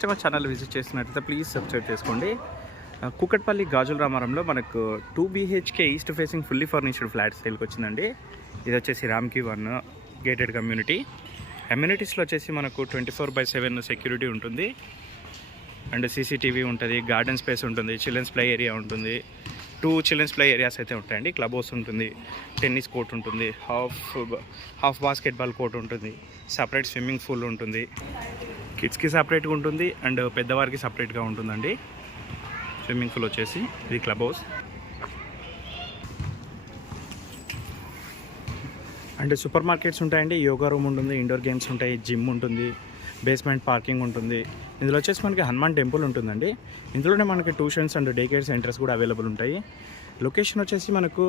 First time channel visit చేస్తున్నట్లయితే please subscribe చేసుకోండి. కూకట్పల్లి గాజుల రామారంలో మనకు 2 BHK east facing fully furnished flat సేల్కి వచ్చిందండి. ఇది వచ్చేసి రామ్కి 1 గేటెడ్ కమ్యూనిటీ. అమ్యూనిటీస్లో వచ్చేసి మనకు 24/7 సెక్యూరిటీ ఉంటుంది అండ్ CCTV ఉంటుంది, గార్డెన్ స్పేస్ ఉంటుంది, చిల్డ్రన్స్ ప్లే ఏరియా ఉంటుంది, 2 చిల్డ్రన్స్ ప్లే ఏరియాస్ అయితే ఉంటాయండి. క్లబ్ హౌస్ ఉంటుంది, టెన్నిస్ కోర్ట్ ఉంటుంది, హాఫ్ బాస్కెట్బాల్ కోర్ట్ ఉంటుంది, సపరేట్ స్విమ్మింగ్ పూల్ ఉంటుంది, కిడ్స్కి సపరేట్గా ఉంటుంది అండ్ పెద్దవారికి సపరేట్గా ఉంటుందండి. స్విమ్మింగ్ పూల్ వచ్చేసి ఇది club house and super markets ఉంటాయండి. యోగా రూమ్ ఉంటుంది, ఇండోర్ గేమ్స్ ఉంటాయి, జిమ్ ఉంటుంది, బేస్మెంట్ పార్కింగ్ ఉంటుంది. ఇందులో వచ్చేసి మనకి హనుమాన్ టెంపుల్ ఉంటుందండి. ఇందులోనే మనకి tuitions and day care centres కూడా అవైలబుల్ ఉంటాయి. లొకేషన్ వచ్చేసి మనకు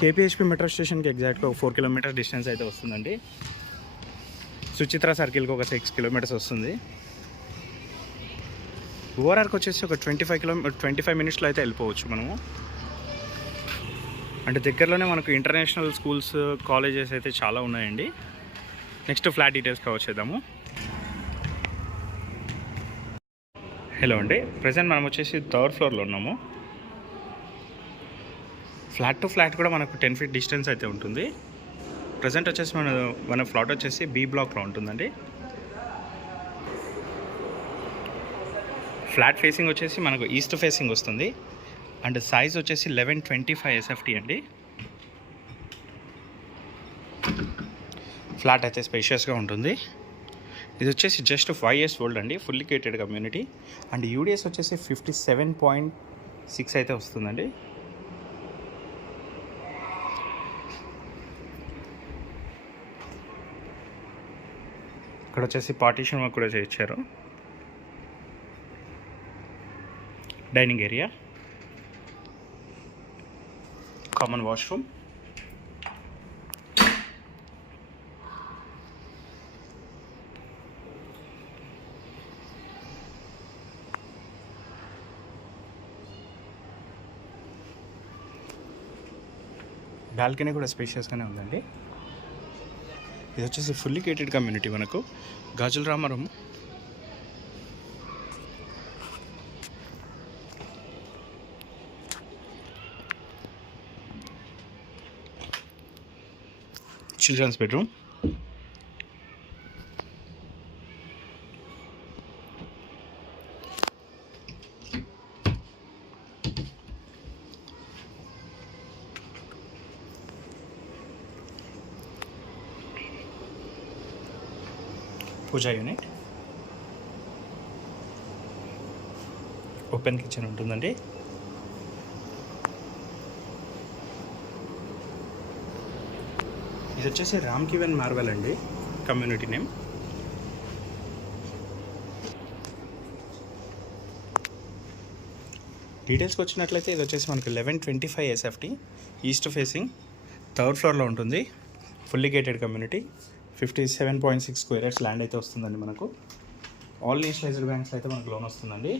KPHP మెట్రో స్టేషన్కి ఎగ్జాక్ట్గా 4 కిలోమీటర్స్ డిస్టెన్స్ అయితే వస్తుందండి. సుచిత్ర సర్కిల్కి ఒక 6 కిలోమీటర్స్ వస్తుంది. ఓఆర్ఆర్కి వచ్చేసి ఒక 25 మినిట్స్లో అయితే వెళ్ళిపోవచ్చు మనము. అంటే దగ్గరలోనే మనకు ఇంటర్నేషనల్ స్కూల్స్, కాలేజెస్ అయితే చాలా ఉన్నాయండి. నెక్స్ట్ ఫ్లాట్ డీటెయిల్స్కి వచ్చేద్దాము. హలో అండి, ప్రజెంట్ మనం వచ్చేసి 3rd ఫ్లోర్లో ఉన్నాము. ఫ్లాట్ టు ఫ్లాట్ కూడా మనకు 10 feet డిస్టెన్స్ అయితే ఉంటుంది. ప్రజెంట్ వచ్చేసి మన ఫ్లాట్ వచ్చేసి B బ్లాక్లో ఉంటుందండి. ఫ్లాట్ ఫేసింగ్ వచ్చేసి మనకు ఈస్ట్ ఫేసింగ్ వస్తుంది అండ్ సైజ్ వచ్చేసి 1125 SFT అండి. ఫ్లాట్ అయితే స్పేషియస్గా ఉంటుంది. ఇది వచ్చేసి జస్ట్ 5 years ఓల్డ్ అండి, fully gated community and UDS వచ్చేసి 57.6 అయితే వస్తుందండి. ఇక్కడ వచ్చేసి పార్టీషన్ వర్క్ కూడా చేయించారు. Dining area, common washroom, balcony కూడా స్పేషియస్గానే ఉందండి. ఇది వచ్చేసి ఫుల్లీ గేటెడ్ కమ్యూనిటీ మనకు గాజుల రామారం. చిల్డ్రన్స్ బెడ్రూమ్, పూజా యూనిట్, ఓపెన్ కిచెన్ ఉంటుందండి. ఇది వచ్చేసి రామ్కి 1 మార్వెల్ అండి కమ్యూనిటీ నేమ్. డీటెయిల్స్కి వచ్చినట్లయితే ఇది వచ్చేసి మనకు 1125 SFT ఈస్ట్ ఫేసింగ్ 3rd ఫ్లోర్లో ఉంటుంది. Fully gated community, 57.6 square acres land అయితే వస్తుందండి మనకు. ఆల్ నేషనలైజ్డ్ బ్యాంక్స్ అయితే మనకు లోన్ వస్తుందండి.